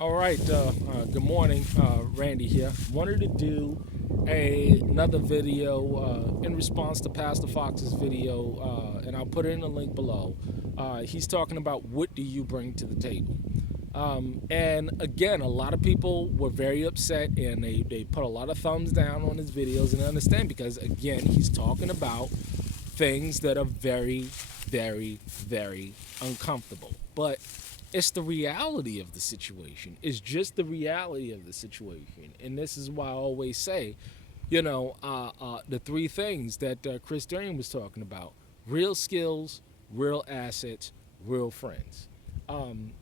All right. Good morning, Randy here. Wanted to do another video in response to Pastor Fox's video, and I'll put it in the link below. He's talking about what do you bring to the table. And again, a lot of people were very upset and they put a lot of thumbs down on his videos, and I understand because, again, he's talking about things that are very, very, very uncomfortable. But it's the reality of the situation. It's just the reality of the situation. And this is why I always say, the three things that Chris Darian was talking about: real skills, real assets, real friends. And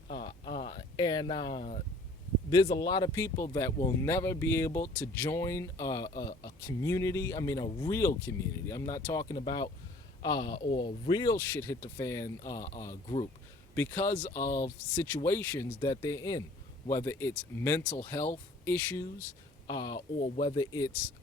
there's a lot of people that will never be able to join a community. I mean, a real community. I'm not talking about or a real shit hit the fan group because of situations that they're in, whether it's mental health issues or whether it's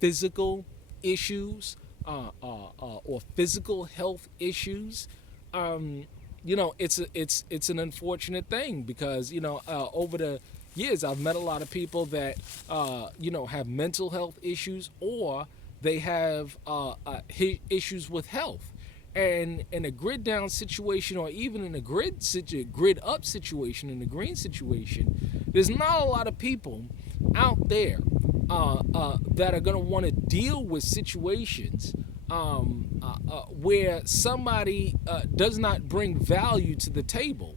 physical issues or physical health issues. It's an unfortunate thing because over the years I've met a lot of people that have mental health issues or they have issues with health. And in a grid down situation, or even in a grid up situation, in a green situation, there's not a lot of people out there that are going to want to deal with situations where somebody does not bring value to the table,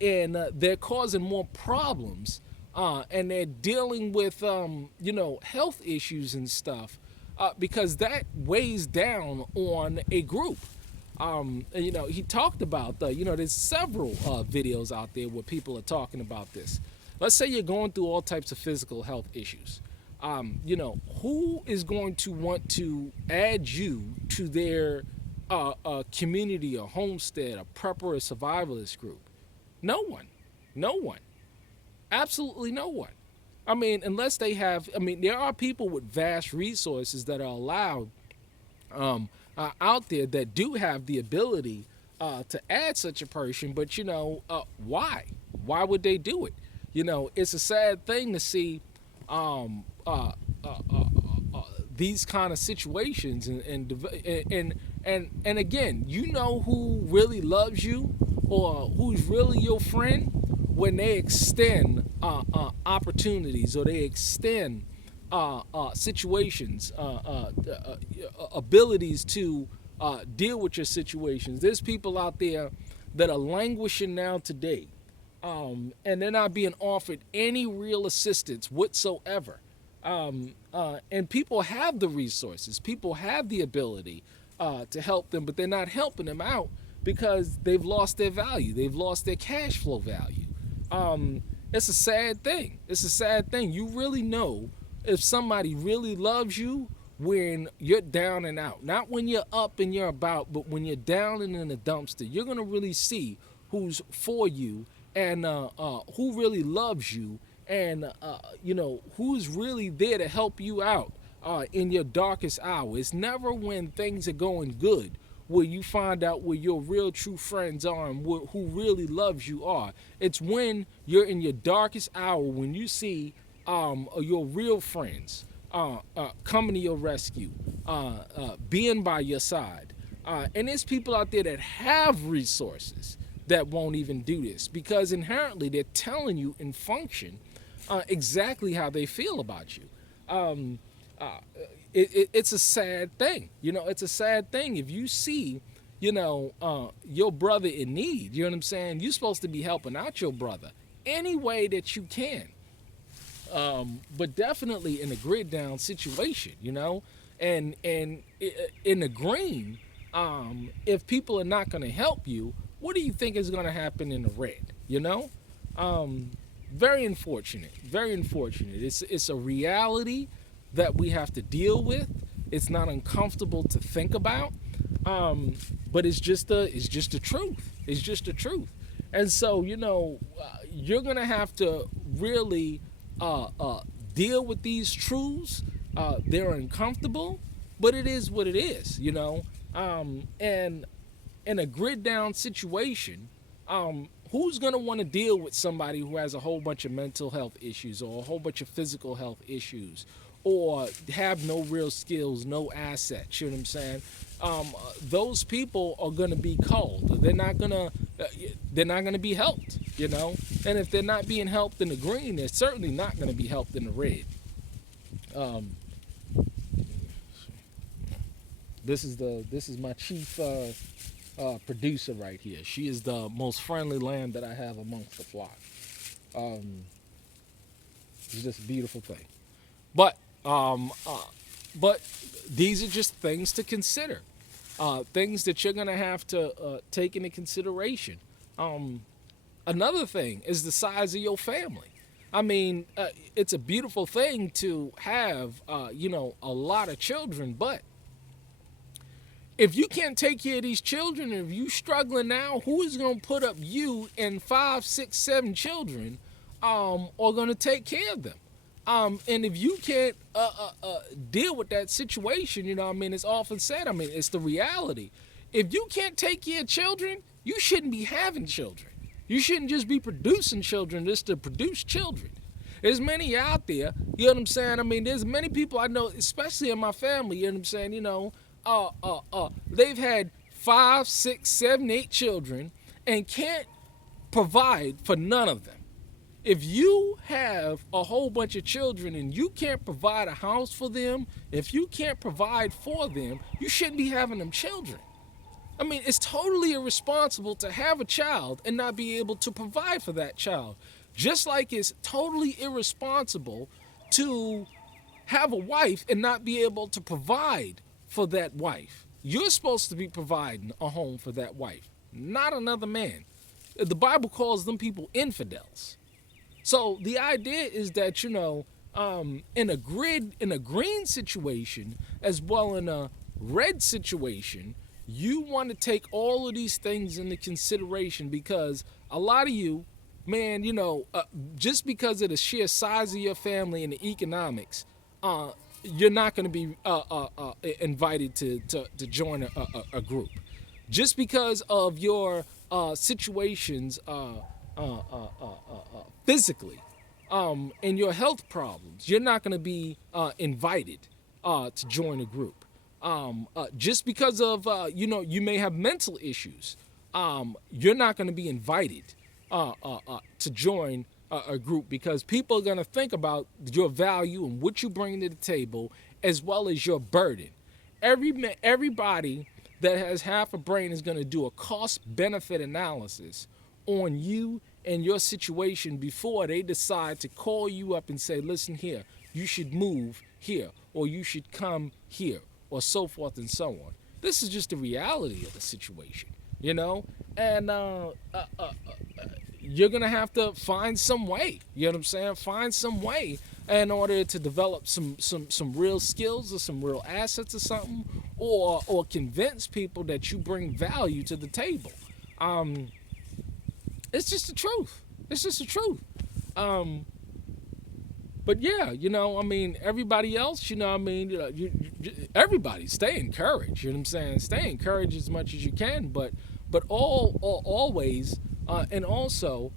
and they're causing more problems, and they're dealing with health issues and stuff, because that weighs down on a group. He talked about there's several videos out there where people are talking about this. Let's say you're going through all types of physical health issues. Who is going to want to add you to their community or homestead, a prepper or survivalist group? No one. No one. Absolutely no one. I mean, unless they have, there are people with vast resources that are allowed out there that do have the ability to add such a person, but why? Why would they do it? It's a sad thing to see these kind of situations, and again, who really loves you or who's really your friend when they extend opportunities or they extend situations, abilities to deal with your situations. There's people out there that are languishing now today, and they're not being offered any real assistance whatsoever. And people have the resources, people have the ability to help them, but they're not helping them out because they've lost their value, they've lost their cash flow value. It's a sad thing. It's a sad thing. You really know if somebody really loves you when you're down and out, not when you're up and you're about, but when you're down and in the dumpster. You're gonna really see who's for you and who really loves you, and who's really there to help you out in your darkest hour. It's never when things are going good where you find out where your real true friends are and who really loves you are. It's when you're in your darkest hour when you see your real friends coming to your rescue, being by your side. And there's people out there that have resources that won't even do this because inherently they're telling you in function exactly how they feel about you. It's a sad thing. It's a sad thing if you see, your brother in need. You know what I'm saying? You're supposed to be helping out your brother any way that you can. But definitely in a grid down situation, and in the green, if people are not going to help you, what do you think is going to happen in the red? Very unfortunate. Very unfortunate. It's a reality that we have to deal with. It's not uncomfortable to think about, but it's just the truth. It's just the truth. And so you're gonna have to really deal with these truths. They're uncomfortable, but it is what it is. And in a grid down situation, who's going to want to deal with somebody who has a whole bunch of mental health issues or a whole bunch of physical health issues or have no real skills, no assets? You know what I'm saying? Those people are going to be culled. They're not going to be helped, you know. And if they're not being helped in the green, they're certainly not going to be helped in the red. This is my chief producer right here. She is the most friendly lamb that I have amongst the flock. It's just a beautiful thing. But these are just things to consider. Things that you're gonna have to take into consideration. Another thing is the size of your family. I mean, it's a beautiful thing to have, a lot of children, but if you can't take care of these children, if you struggling now, who is going to put up you and 5, 6, 7 children are going to take care of them? And if you can't deal with that situation, it's often said, it's the reality. If you can't take care of children, you shouldn't be having children. You shouldn't just be producing children just to produce children. There's many out there, you know what I'm saying? There's many people I know, especially in my family, you know what I'm saying, they've had 5, 6, 7, 8 children and can't provide for none of them. If you have a whole bunch of children and you can't provide a house for them, if you can't provide for them, you shouldn't be having them children. It's totally irresponsible to have a child and not be able to provide for that child. Just like it's totally irresponsible to have a wife and not be able to provide for that wife. You're supposed to be providing a home for that wife, not another man. The Bible calls them people infidels. So the idea is that, in a green situation as well in a red situation, you want to take all of these things into consideration, because a lot of you, man, just because of the sheer size of your family and the economics, you're not going to be invited to join a group. Just because of your situations physically and your health problems, you're not going to be invited to join a group. Just because of, you may have mental issues, you're not going to be invited to join a group, because people are going to think about your value and what you bring to the table as well as your burden. Everybody that has half a brain is going to do a cost-benefit analysis on you and your situation before they decide to call you up and say, listen here, you should move here, or you should come here, or so forth and so on. This is just the reality of the situation, and you're going to have to find some way, you know what I'm saying? Find some way in order to develop some real skills or some real assets or something, or convince people that you bring value to the table. It's just the truth. It's just the truth. But yeah, everybody else, everybody stay encouraged, you know what I'm saying? Stay encouraged as much as you can, but always, and also,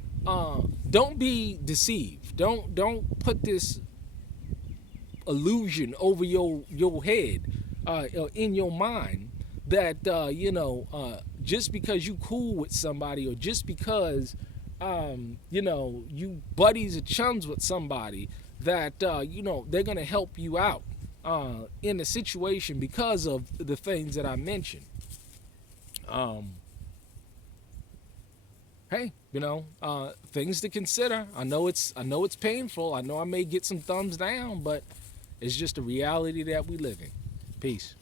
don't be deceived. Don't put this illusion over your head, in your mind, that just because you cool with somebody, or just because you buddies or chums with somebody, that they're gonna help you out in the situation because of the things that I mentioned. Hey, things to consider. I know it's painful. I know I may get some thumbs down, but it's just the reality that we live in. Peace.